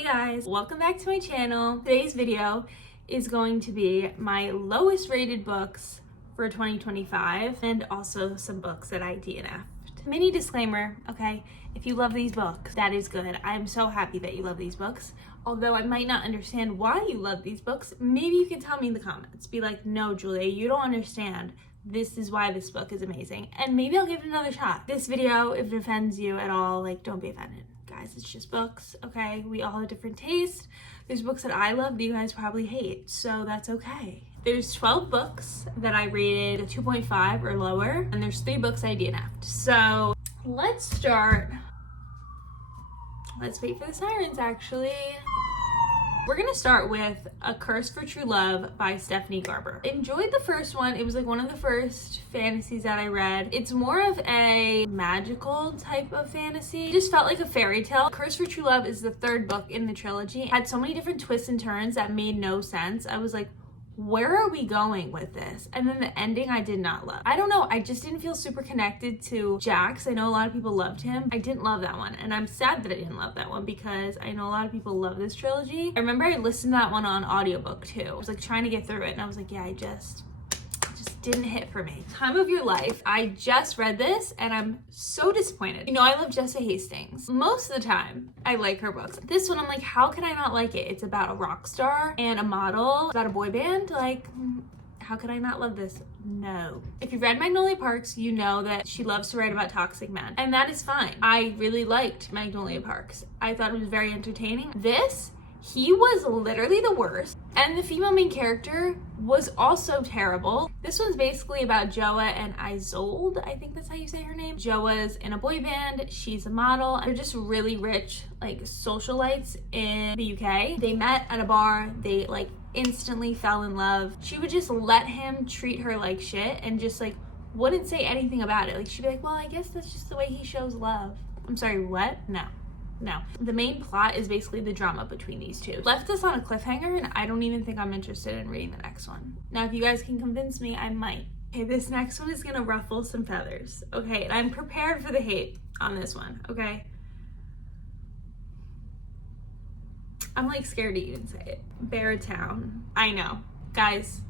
Hey guys, welcome back to my channel. Today's video is going to be my lowest rated books for 2025 and also some books that I DNF'd. Mini disclaimer, okay? If you love these books, that is good. I'm so happy that you love these books. Although I might not understand why you love these books, maybe you can tell me in the comments. Be like, no, Julia, you don't understand. This is why this book is amazing. And maybe I'll give it another shot. This video, if it offends you at all, like, don't be offended. Guys, it's just books, okay? We all have different tastes. There's books that I love that you guys probably hate, so that's okay. There's 12 books that I rated a 2.5 or lower, and there's 3 books I DNF'd. So let's start. Let's wait for the sirens, actually. We're gonna start with A Curse for True Love by Stephanie Garber. Enjoyed the first one. It was like one of the first fantasies that I read. It's more of a magical type of fantasy. It just felt like a fairy tale. Curse for True Love is the 3rd book in the trilogy. It had so many different twists and turns that made no sense. I was like, where are we going with this? And then the ending I did not love. I don't know, I just didn't feel super connected to Jax. I know a lot of people loved him. I didn't love that one, and I'm sad that I didn't love that one because I know a lot of people love this trilogy. I remember I listened to that one on audiobook too. I was like trying to get through it and I was like, yeah, it just didn't hit for me. Time of Your Life. I just read this and I'm so disappointed. You know, I love Jessa Hastings. Most of the time, I like her books. This one, I'm like, how can I not like it? It's about a rock star and a model. It's about a boy band. Like, how could I not love this? No. If you've read Magnolia Parks, you know that she loves to write about toxic men. And that is fine. I really liked Magnolia Parks. I thought it was very entertaining. This, he was literally the worst. And the female main character was also terrible. This one's basically about Joa and Isolde. I think that's how you say her name. Joa's in a boy band. She's a model. They're just really rich, like, socialites in the UK. They met at a bar. They, like, instantly fell in love. She would just let him treat her like shit and just, like, wouldn't say anything about it. Like, she'd be like, well, I guess that's just the way he shows love. I'm sorry, what? No. The main plot is basically the drama between these two. Left us on a cliffhanger, and I don't even think I'm interested in reading the next one. Now, if you guys can convince me, I might. Okay, this next one is gonna ruffle some feathers. Okay, and I'm prepared for the hate on this one, okay? I'm like scared to even say it. Beartown. I know. Guys,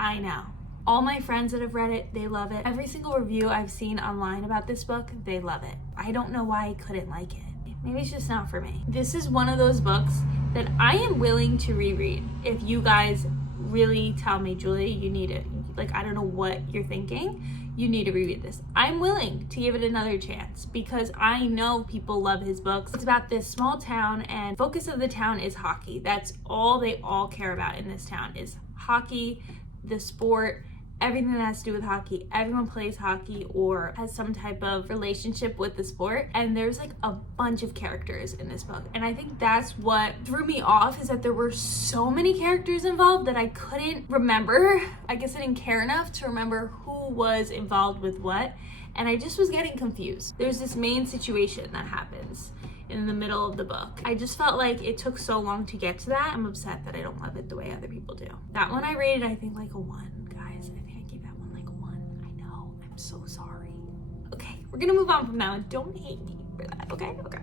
I know. All my friends that have read it, they love it. Every single review I've seen online about this book, they love it. I don't know why I couldn't like it. Maybe it's just not for me. This is one of those books that I am willing to reread. If you guys really tell me, Julie, you need it. Like, I don't know what you're thinking. You need to reread this. I'm willing to give it another chance because I know people love his books. It's about this small town and focus of the town is hockey. That's all they all care about in this town is hockey, the sport, everything that has to do with hockey. Everyone plays hockey or has some type of relationship with the sport, and there's like a bunch of characters in this book, and I think that's what threw me off, is that there were so many characters involved that I couldn't remember. I guess I didn't care enough to remember who was involved with what, and I just was getting confused. There's this main situation that happens in the middle of the book. I just felt like it took so long to get to that. I'm upset that I don't love it the way other people do. That one I rated, I think, like a 1. Guys, I think I gave that one like a 1. I know, I'm so sorry. Okay, we're gonna move on from that one. Don't hate me for that, okay? Okay.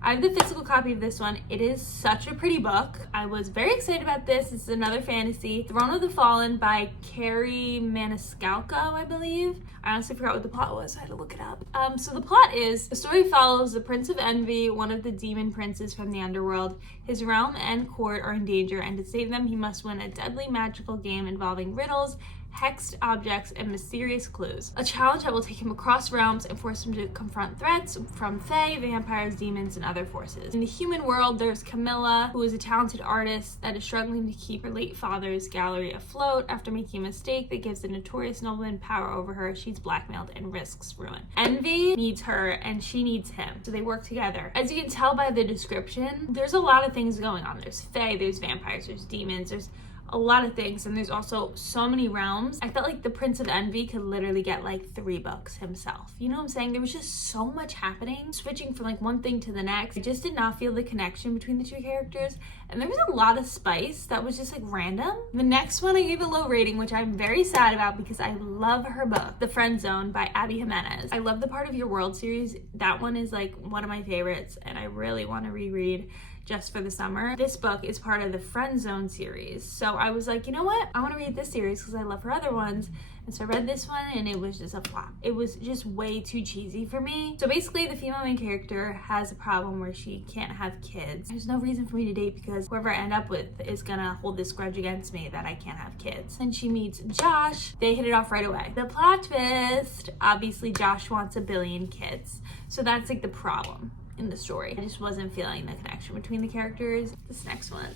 I have the physical copy of this one. It is such a pretty book. I was very excited about this. This is another fantasy. Throne of the Fallen by Carrie Maniscalco, I believe. I honestly forgot what the plot was. I had to look it up. So the plot is, the story follows the Prince of Envy, one of the demon princes from the underworld. His realm and court are in danger, and to save them, he must win a deadly magical game involving riddles, hexed objects, and mysterious clues. A challenge that will take him across realms and force him to confront threats from fae, vampires, demons, and other forces. In the human world, there's Camilla, who is a talented artist that is struggling to keep her late father's gallery afloat. After making a mistake that gives the notorious nobleman power over her, she's blackmailed and risks ruin. Envy needs her, and she needs him, so they work together. As you can tell by the description, there's a lot of things going on. There's fae, there's vampires, there's demons, there's a lot of things, and there's also so many realms. I felt like the Prince of Envy could literally get like 3 books himself. You know what I'm saying? There was just so much happening, switching from like one thing to the next. I just did not feel the connection between the 2 characters, and there was a lot of spice that was just like random. The next one I gave a low rating, which I'm very sad about because I love her book, The Friend Zone by Addie Jimenez. I love the Part of Your World series. That one is like one of my favorites, and I really want to reread just for the summer. This book is part of the Friend Zone series. So I was like, you know what? I want to read this series because I love her other ones. And so I read this one and it was just a flop. It was just way too cheesy for me. So basically the female main character has a problem where she can't have kids. There's no reason for me to date because whoever I end up with is gonna hold this grudge against me that I can't have kids. And she meets Josh. They hit it off right away. The plot twist, obviously Josh wants 1 billion kids. So that's like the problem in the story. I just wasn't feeling the connection between the characters. This next one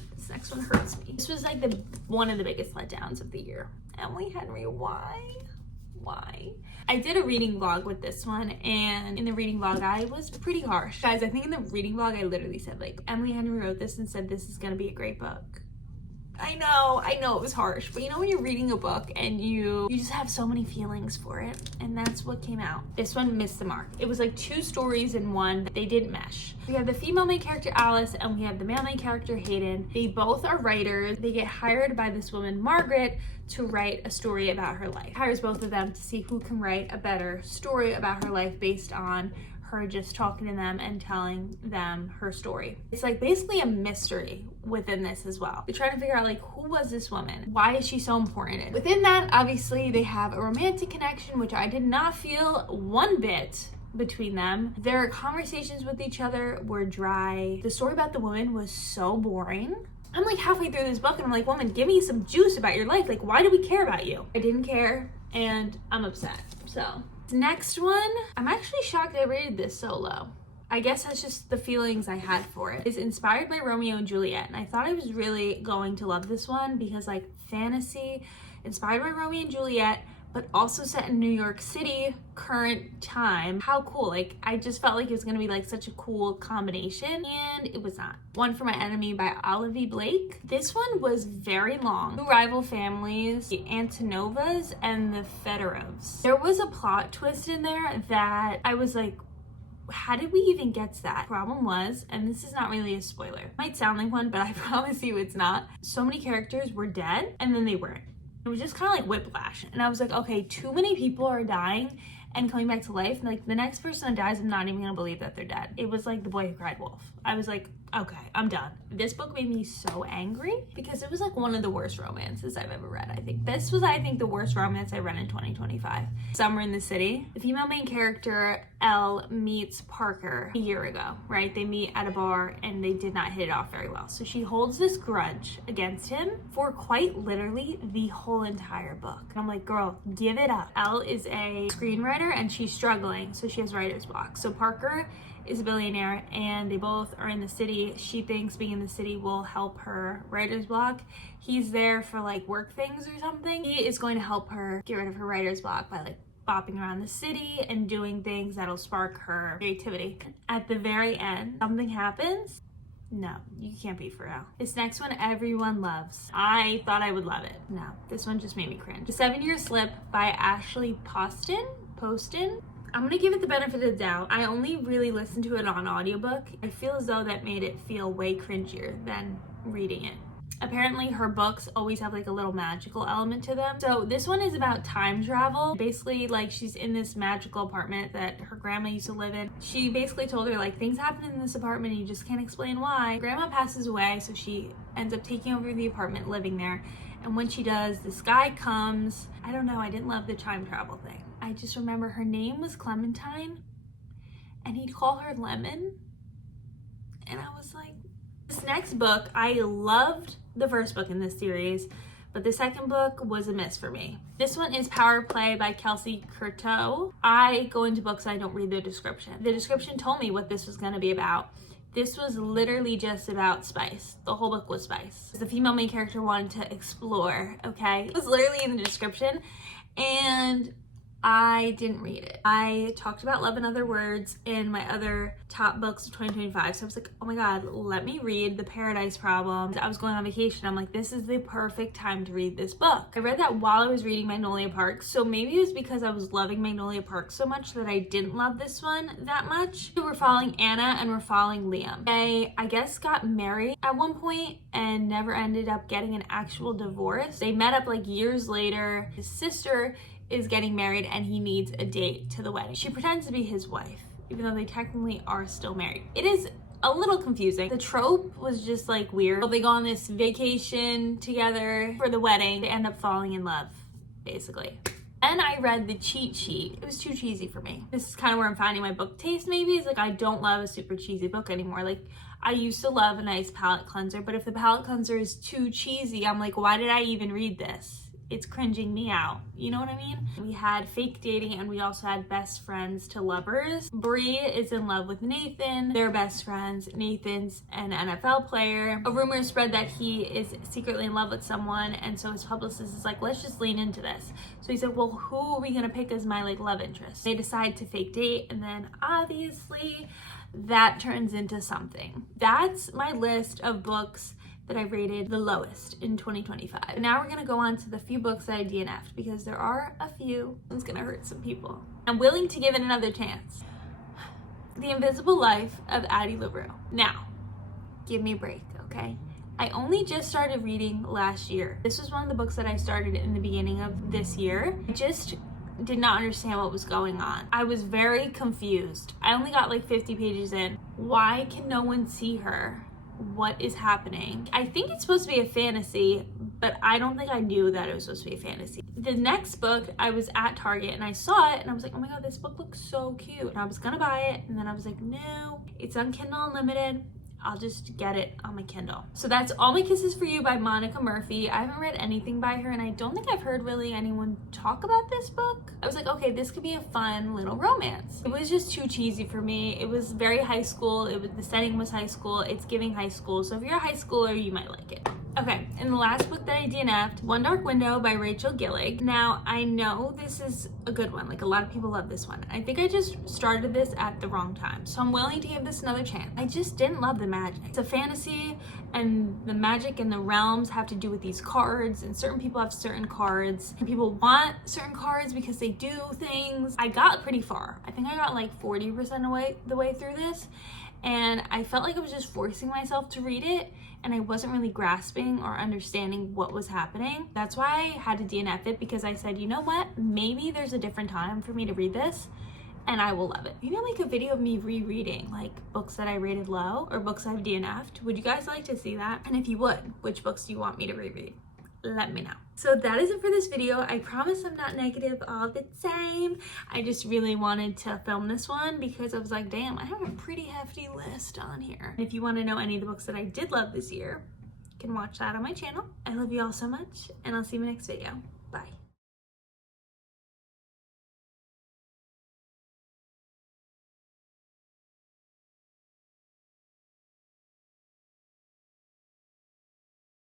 hurts me. This was like one of the biggest letdowns of the year. Emily Henry, why? I did a reading vlog with this one, and in the reading vlog I was pretty harsh. Guys, I think in the reading vlog I literally said like, Emily Henry wrote this and said this is gonna be a great book. I know it was harsh, but you know when you're reading a book and you just have so many feelings for it, and that's what came out. This one missed the mark. It was like 2 stories in one. They didn't mesh. We have the female main character Alice and we have the male main character Hayden. They both are writers. They get hired by this woman Margaret to write a story about her life. Hires both of them to see who can write a better story about her life based on her just talking to them and telling them her story. It's like basically a mystery within this as well. They're trying to figure out like, who was this woman? Why is she so important? Within that, obviously they have a romantic connection, which I did not feel one bit between them. Their conversations with each other were dry. The story about the woman was so boring. I'm like halfway through this book and I'm like, woman, give me some juice about your life. Like, why do we care about you? I didn't care and I'm upset. So next one, I'm actually shocked I rated this so low. I guess that's just the feelings I had for it. It's inspired by Romeo and Juliet, and I thought I was really going to love this one because like fantasy, inspired by Romeo and Juliet, but also set in New York City, current time. How cool. Like, I just felt like it was gonna be like such a cool combination, and it was not. One for My Enemy by Olivia Blake. This one was very long. 2 rival families, the Antonovas and the Fedorovs. There was a plot twist in there that I was like, how did we even get to that? Problem was, and this is not really a spoiler, might sound like one, but I promise you it's not. So many characters were dead and then they weren't. It was just kind of like whiplash. And I was like, okay, too many people are dying and coming back to life. And like the next person that dies, I'm not even gonna believe that they're dead. It was like The Boy Who Cried Wolf. I was like, okay, I'm done. This book made me so angry because it was like one of the worst romances I've ever read. I think this was, the worst romance I read in 2025. Summer in the City. The female main character, Elle, meets Parker a year ago, right? They meet at a bar and they did not hit it off very well. So she holds this grudge against him for quite literally the whole entire book. And I'm like, girl, give it up. Elle is a screenwriter and she's struggling, so she has writer's block. So Parker is a billionaire and they both are in the city. She thinks being in the city will help her writer's block. He's there for like work things or something. He is going to help her get rid of her writer's block by like bopping around the city and doing things that'll spark her creativity. At the very end, something happens. No, you can't be for real. This next one everyone loves. I thought I would love it. No, this one just made me cringe. The 7-Year Slip by Ashley Poston. I'm gonna give it the benefit of the doubt. I only really listened to it on audiobook. I feel as though that made it feel way cringier than reading it. Apparently her books always have like a little magical element to them. So this one is about time travel. Basically like she's in this magical apartment that her grandma used to live in. She basically told her like things happen in this apartment and you just can't explain why. Grandma passes away, so she ends up taking over the apartment, living there. And when she does, this guy comes. I don't know, I didn't love the time travel thing. I just remember her name was Clementine and he'd call her Lemon. And I was like, this next book, I loved the first book in this series, but the second book was a miss for me. This one is Power Play by Kelsey Curto. I go into books, I don't read the description. The description told me what this was gonna be about. This was literally just about spice. The whole book was spice. The female main character wanted to explore, okay? It was literally in the description, and I didn't read it. I talked about Love in Other Words in my other top books of 2025. So I was like, oh my God, let me read The Paradise Problem. I was going on vacation. I'm like, this is the perfect time to read this book. I read that while I was reading Magnolia Park. So maybe it was because I was loving Magnolia Park so much that I didn't love this one that much. We're following Anna and we're following Liam. They, I guess, got married at one point and never ended up getting an actual divorce. They met up like years later. His sister is getting married and he needs a date to the wedding. She pretends to be his wife, even though they technically are still married. It is a little confusing. The trope was just like weird. They go on this vacation together for the wedding. They end up falling in love, basically. And I read the cheat sheet. It was too cheesy for me. This is kind of where I'm finding my book taste maybe. Is like I don't love a super cheesy book anymore. Like I used to love a nice palette cleanser, but if the palette cleanser is too cheesy, I'm like, why did I even read this? It's cringing me out. You know what I mean? We had fake dating and we also had best friends to lovers. Bree is in love with Nathan. They're best friends. Nathan's an NFL player. A rumor spread that he is secretly in love with someone, and so his publicist is like, let's just lean into this. So he said, well, who are we gonna pick as my like love interest? They decide to fake date, and then obviously that turns into something. That's my list of books that I rated the lowest in 2025. Now we're gonna go on to the few books that I DNF'd, because there are a few. It's gonna hurt some people. I'm willing to give it another chance. The Invisible Life of Addie LaRue. Now, give me a break, okay? I only just started reading last year. This was one of the books that I started in the beginning of this year. I just did not understand what was going on. I was very confused. I only got like 50 pages in. Why can no one see her? What is happening? I think it's supposed to be a fantasy, but I don't think I knew that it was supposed to be a fantasy. The next book, I was at Target and I saw it and I was like, oh my god, this book looks so cute. And I was gonna buy it, and then I was like, no, it's on Kindle Unlimited. I'll just get it on my Kindle. So that's All My Kisses for You by Monica Murphy. I haven't read anything by her, and I don't think I've heard really anyone talk about this book. I was like, okay, this could be a fun little romance. It was just too cheesy for me. It was very high school. The setting was high school. It's giving high school. So if you're a high schooler, you might like it. Okay, and the last book that I DNF'd, One Dark Window by Rachel Gillig. Now, I know this is a good one. Like, a lot of people love this one. I think I just started this at the wrong time. So I'm willing to give this another chance. I just didn't love the magic. It's a fantasy, and the magic and the realms have to do with these cards, and certain people have certain cards. And people want certain cards because they do things. I got pretty far. I think I got like 40% the way through this, and I felt like I was just forcing myself to read it, and I wasn't really grasping or understanding what was happening. That's why I had to DNF it, because I said, you know what? Maybe there's a different time for me to read this, and I will love it. Maybe I'll make a video of me rereading like books that I rated low or books I've DNF'd. Would you guys like to see that? And if you would, which books do you want me to reread? Let me know. So that is it for this video. I promise I'm not negative all the time. I just really wanted to film this one because I was like, damn, I have a pretty hefty list on here. If you want to know any of the books that I did love this year, you can watch that on my channel. I love you all so much, and I'll see you in my next video. Bye.